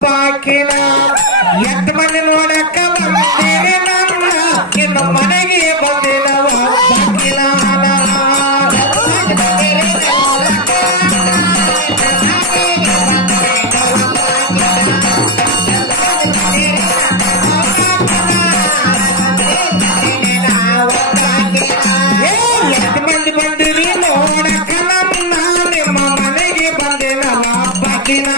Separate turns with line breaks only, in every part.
ಪಾಕಿನ ಎದ್ದ ಮನೆ ನೋಡಕ್ಕ ಬಂದಿರಿ ನನ್ನ ಇನ್ನು ಮನೆಗೆ ಬಂದಿಲ್ಲವ ಬಾಕಿಲ ಬಂದಿರಿ ನೋಡಕ್ಕ ನಮ್ಮ ನಿಮ್ಮ ಮನೆಗೆ ಬಂದಿಲ್ಲವ ಬಾಕಿನ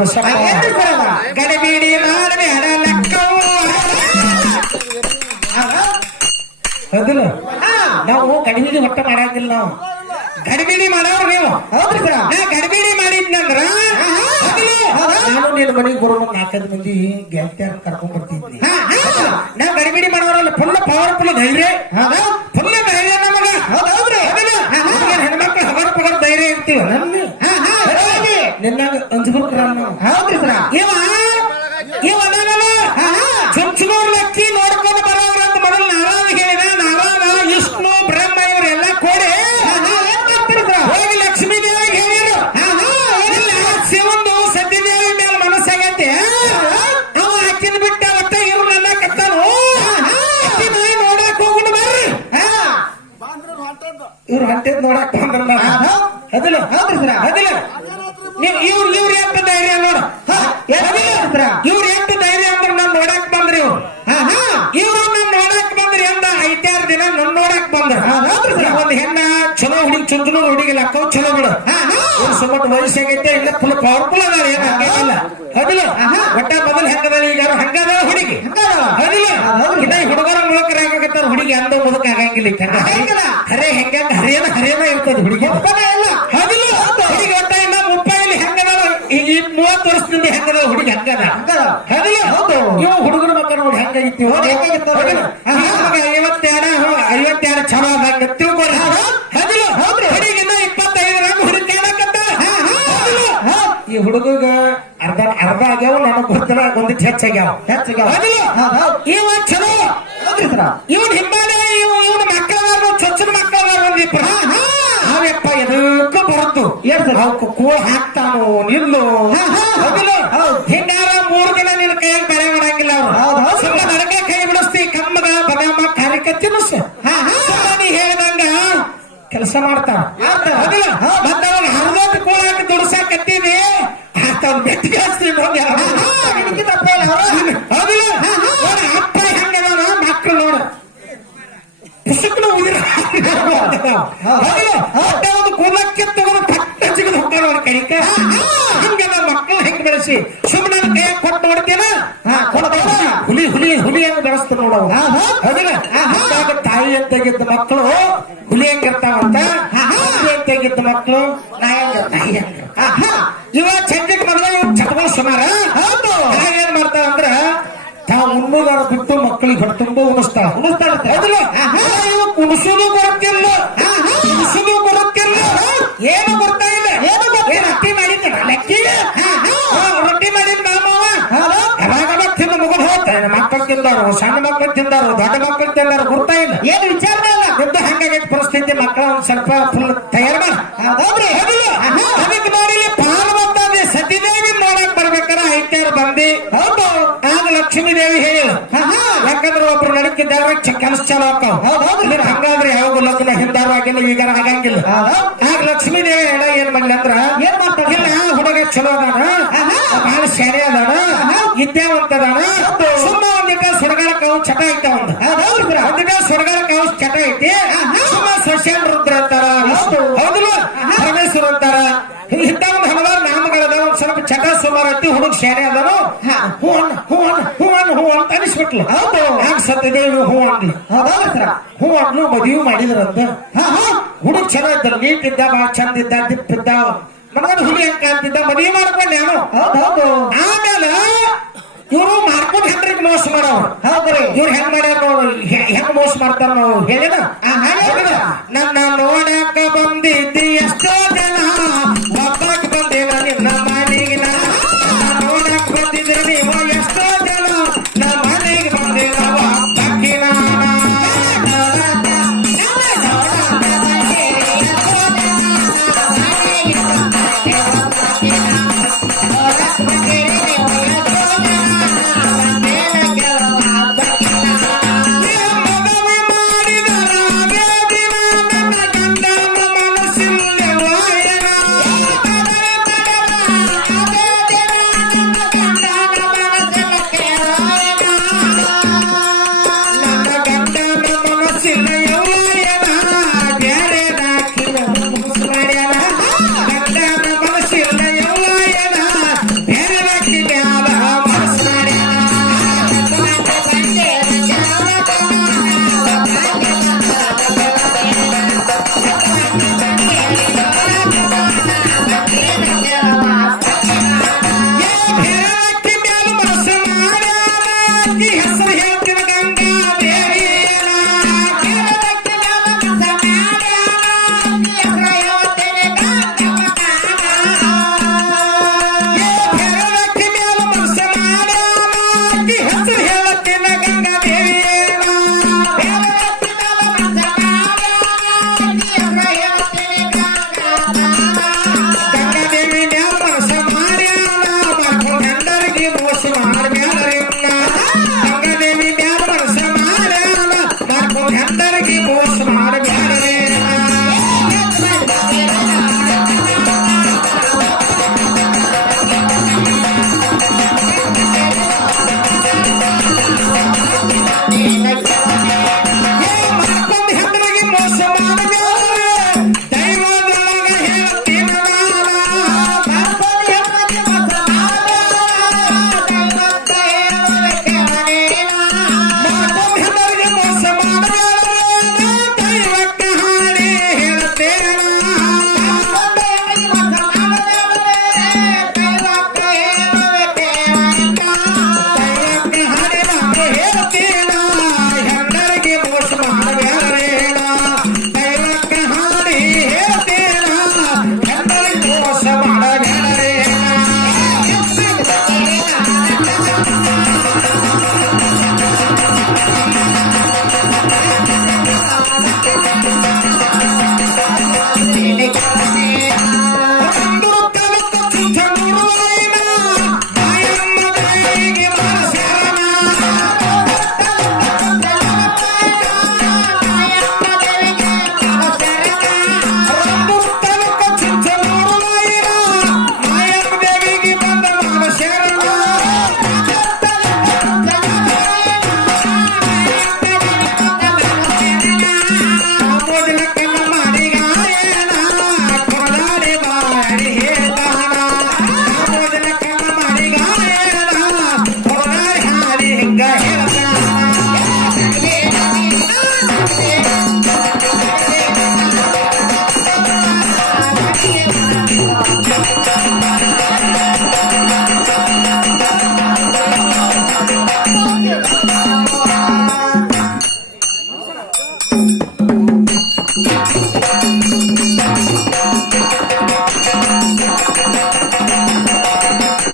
ಮಾಡಬೇಡ ನಾವು ಗಡಿಬಿಡಿ ಒಟ್ಟ ಮಾಡಂಗಿಲ್ಲ ನಾವು. ಗಡಿಬಿಡಿ ಮಾಡೋರು ನೀವು. ಹೌದ್ರಿ ಸರ್ ನಾ ಗಡಿಬಿಡಿ ಮಾಡಿದ್ನಂದ್ರ? ನಾನು ನಿನ್ನ ಮನೆಗೆ ಬರೋ ನಾಲ್ಕೈದು ಮಂದಿ ಗೆಲ್ತಿಯಾರ ಕರ್ಕೊಂಡ್ ಬರ್ತಿದ್ವಿ. ನಾ ಗಡಿಬಿಡಿ ಮಾಡೋರಲ್ಲ ಫುಲ್ ಪವರ್ಫುಲ್ ಧೈರ್ಯ. ಫುಲ್ ಧೈರ್ಯ ನಮಗ. ಹೆಣ್ಮಕ್ಳು ಹವರ್ ಪಗರ್ ಧೈರ್ಯ ಇರ್ತೀವಿ ನಮ್ಮ ನಿನ್ನಾಗ ಅಂಜ್ಬಿಟ್ರ ಹೌದ್ರಿ ಸರ? ಇವ? ಇವ ನಾನಲ್ಲ ಚುಂಚನೂರ್ ಲಕ್ಕಿ ನೋಡ್ಕೊಂಡು ಬರೋರು ಅಂತ ಮೊದಲು ನಾರಾಯಣ ಹೇಳಿದ. ನಾರಾಯಣ ವಿಷ್ಣು ಬ್ರಹ್ಮ ಇವರೆಲ್ಲ ಕೊಡಿ. ಹೋಗಿ ಲಕ್ಷ್ಮೀ ದೇವಿಗೆ ಹೇಳಿದ್ರು ಇಲ್ಲ ಶಿವಂದು ಸತ್ಯದೇವಿ ಮೇಲೆ ಮನಸ್ಸಾಗೈತೆ. ಅವ ಅಕ್ಕಿನ ಬಿಟ್ಟ ಒಟ್ಟ ಇವ್ರು ನನ್ನ ಕತ್ತಾನು. ನೋಡಕ್ ಹೋಗುಣ ಬರ್ರಿ. ಇವ್ರು ಹೊಂಟಿದ್ ನೋಡಕ್ ಬಂದ್ರ ಅದಿಲ್ಲ ಹೌದ್ರಿ ಸರ? ಅದಿಲ್ಲ ನೀವು ಇವ್ರ ಇವ್ರ ಎಂತ ಧೈರ್ಯ ನೋಡ. ಇವ್ರ ಎಂತ ಧೈರ್ಯ ಅಂದ್ರೆ ನಮ್ ನೋಡಕ್ ಬಂದ್ರಿ. ಇವ್ರು ಇವ್ರು ನಮ್ ನೋಡಕ್ ಬಂದ್ರಿ ಅಂದ ಐದಾರು ದಿನ ನಮ್ ನೋಡಕ್ ಬಂದ್ರ. ಒಂದ್ ಹೆಣ್ಣ ಚಲೋ ಹುಡುಗಿ ಚುಂಚುನು ಹುಡುಗಿಲ್ಲ ಅಕ್ಕ ಚಲೋ ಬಿಡು. ಸುಮ್ಮನೆ ವಯಸ್ಸಾಗೈತೆ ಇಲ್ಲ ಫುಲ್ ಪವರ್ಫುಲ್ ಅದ ಏನ ಹಂಗೇನಿಲ್ಲ ಅದಿಲ್ಲ ಒಟ್ಟ ಮೊದಲು ಹೆಂಗದ ಈಗ? ಹಂಗದ ಹುಡುಗಿ? ಅದಿಲ್ಲ ಇದ ಹುಡುಗರ ಮೂಲಕ ಆಗತ್ತಾರ ಹುಡುಗಿ ಅಂದ ಮುದಕ ಆಗಂಗಿಲ್ಲ ಹರೇ ಹಂಗ. ಹರೆ ಹೆಂಗ ಹರಿಯನ ಹರಿಯನ ಇರ್ತದ ಹುಡುಗಿ. ಅದಿಲ್ಲ ಈ ಈ ಮೂವತ್ತು ವರ್ಷದಿಂದ ಹೆಂಗದ ಹುಡುಗಿ ಹಂಗದ. ಹೌದು. ಇವು ಹುಡುಗನ ಮಕ್ಕಳು ನೋಡಿ ಹೆಂಗಾಗಿತ್ತು? ಐವತ್ತೆರಡು ಐವತ್ತೆರಡು ಚಲೋ ಅದಂಗ ತಿಳ್ಕೊರಿ ಅದಿಲ್ಲ ಹುಡುಗಿ ಇನ್ನ ಇಪ್ಪತ್ತೈದು ರಂಗ್ ಹುಡುಗಿ ಈ ಹುಡುಗ ಅರ್ಧ ಅರ್ಧ ಆಗ್ಯಾವ ನಮ್ಮ ಗೊತ್ತಿಲ್ಲ. ಒಂದಿಟ್ಟು ಹೆಚ್ಚಾಗ್ಯಾವ. ಹೆಚ್ಚಾಗ್ಯಾವ. ಇವ ಚಲೋ ಇವನ್ ಹಿಂಬಾಲೆ ಇವ್ ಇವನ್ ಮಕ್ಕಳ ಚೊಚ್ಚನ ಮಕ್ಕಳ ಒಂದಿಬ್ರು ಅವಪ್ಪ ಎದಕ್ಕ ಬರುತ್ತು? ಅವಕ್ಕೆ ಕೂಳ ಹಾಕ್ತಾನು ನಿಲ್ಲು? ಹಿಂಗಾರ ಮೂರು ದಿನ ನಿನ್ನ ಕೈಯಾಗ ಬೆಳೆ ಮಾಡಂಗಿಲ್ಲ ಅವ್ರು. ಸುಮ್ಮನೆ ಕೈ ಬಿಡಿಸ್ತಿ ಕಮ್ಮಗ ಬದಾಮ ಕಾರ್ಯಕ್ಕೆ ನೀ ಹೇಳ್ದಂಗ ಕೆಲಸ ಮಾಡ್ತಾನ ಹೌದಿಲ್ಲ? ಒಂದು ಕೂಲಕ್ಕೆ ತಗೊಂಡು ಪಟ್ಟ ಜಿಗಿದು ಹೋಗ್ತಾರ ಅವ್ರ ಕೈಕ ಹಂಗ ನಮ್ಮ ಮಕ್ಕಳು ಹೆಂಗ್ ಬೆಳೆಸಿ? ಸುಮ್ಮನೆ ಕೈ ಕೊಟ್ಟು ನೋಡ್ತೇನ ಹುಲಿ ಹುಲಿ ಹುಲಿ ಹೆಂಗ್ ಬೆಳೆಸ್ತು ನೋಡವ ಅಂದಾಗ ತಾಯಿ ಅಂತಾಗಿದ್ದ ಮಕ್ಕಳು? ಹುಲಿ ಹೆಂಗಿರ್ತಾವಂತ ಹುಲಿ ಅಂತಾಗಿದ್ದ ಮಕ್ಕಳು? ನಾಯಿ ಹಂಗ ಇವ ಚಂದಿಕ್ ಮಗಳ ಚಟಗಳ ಸುಮಾರ. ಏನ್ ಮಾಡ್ತಾವ ಅಂದ್ರ ತಾವು ಮುನ್ನೂರ ಬಿಟ್ಟು ಮಕ್ಕಳಿಗೆ ಹೊಟ್ಟೆ ತುಂಬ ಹೌದಿಲ್ಲ? ಇವ ಕುಣಿಸೋದು ಬರುತ್ತಿಲ್ಲ ತಿಂದಾರು, ಸಣ್ಣ ಮಕ್ಕಳು ತಿಂದಾರು, ದೊಡ್ಡ ಮಕ್ಕಳು ತಿಂದಾರು, ಗುರ್ತಾ ಇಲ್ಲ. ಏನು ವಿಚಾರ ಇಲ್ಲ. ಯುದ್ಧ ಹಂಗಾಗೈತೆ ಪರಿಸ್ಥಿತಿ ಮಕ್ಕಳ ಒಂದ್ ಸ್ವಲ್ಪ ಫುಲ್ ತಯಾರು ಮಾಡಿ. ಅದಕ್ಕೆ ನೋಡಿ ಇಲ್ಲಿ ಪಾಲು ಬಂದಾದ್ರೆ ಸತಿದೇವಿ ನೋಡಕ್ ಬರ್ಬೇಕಾರ ಐತ್ಯಾರು ಬಂದಿ ಹೌದು ಆಗ ಲಕ್ಷ್ಮೀ ದೇವಿ ಹೇಳಿಲ್ಲ. ಯಾಕಂದ್ರೆ ಒಬ್ರು ನಡಕಿದ್ದಾರ ಕೆಲಸ ಚಾಲು ಆಗ್ತಾವ್. ಹಂಗಾದ್ರೆ ಯಾವಾಗ ಲಗ್ನ ಹಿಂದಾರು ಆಗಿಲ್ಲ ಈಗ ಆಗಂಗಿಲ್ಲ ಆಗ ಲಕ್ಷ್ಮೀ ದೇವಿ ಹೇಳ ಏನ್ ಮಾಡ್ಲಿ ಅಂದ್ರ ಏನ್ ಮಾಡ್ತಾಗಿಲ್ಲ ಹುಡುಗ ಚಲೋ ಅದಾನ ಬಹಳ ಶಾಣೆ ಅದಾನ ವಿದ್ಯಾವಂತ ಅದಾನ ಸುಮ್ಮ ಒಂದಿಟ ಸುಡಗಾರ ಕಾವು ಚಟ ಐತ ಒಂದು ಒಂದಿಟ ಸುಡಗಾರ ಕಾವು ಚಟ ಐತಿ ಸುಮ್ಮ ಸಸ್ಯಾನ್ ರುದ್ರ ಅಂತಾರ ಹೌದಿಲ್ಲ? ಪರಮೇಶ್ವರ ಅಂತಾರ. ಇಂಥ ಒಂದು ಹಲವಾರು ನಾಮಗಳದ ಒಂದ್ ಸ್ವಲ್ಪ ಚಟ ಸುಮಾರು ಐತಿ ಹುಡುಗ ಶಾಣೆ ಅದಾನು. ಹೂ. ಅಣ್ಣ ಹೂ ಅಣ್ಣ ಹೂ ಅಂತ ಅನಿಸ್ಬಿಟ್ಲು. ಹೌದು. ಆಗ ಸತ್ಯದೇವಿ ಹೂ ಅಂದ್ಲು ಹೂ ಅಂದ್ಲು ಮದುವೆ ಮಾಡಿದ್ರಂತ. ಹುಡುಗ ಚಲೋ ಇದ್ದ ನೀಟ್ ಇದ್ದ ಬಹಳ ಚಂದ ಇದ್ದ ದಿಪ್ ಇದ್ದ ಮಗನ ಹುಲಿ ಅಂಕ ಅಂತಿದ್ದ ಮದುವೆ ಮಾಡ್ಕೊಂಡೆ ನಾನು. ಹೌದು ಆಮೇಲೆ ಇವರು ಮಾರ್ಕೊಂಡ್ ಹೆಂಡ್ರಿಗೆ ಮೋಸ ಮಾಡವ್ರು ಹೌದ್ರಿ ಇವ್ರು ಹೆಂಗ್ ಮಾಡ್ಯಾರ ನೋಡು ಹೆಂಗ್ ಮೋಸ ಮಾಡ್ತಾರ ನಾವು ಹೇಳಿನ ನನ್ನ ನೋಡಕ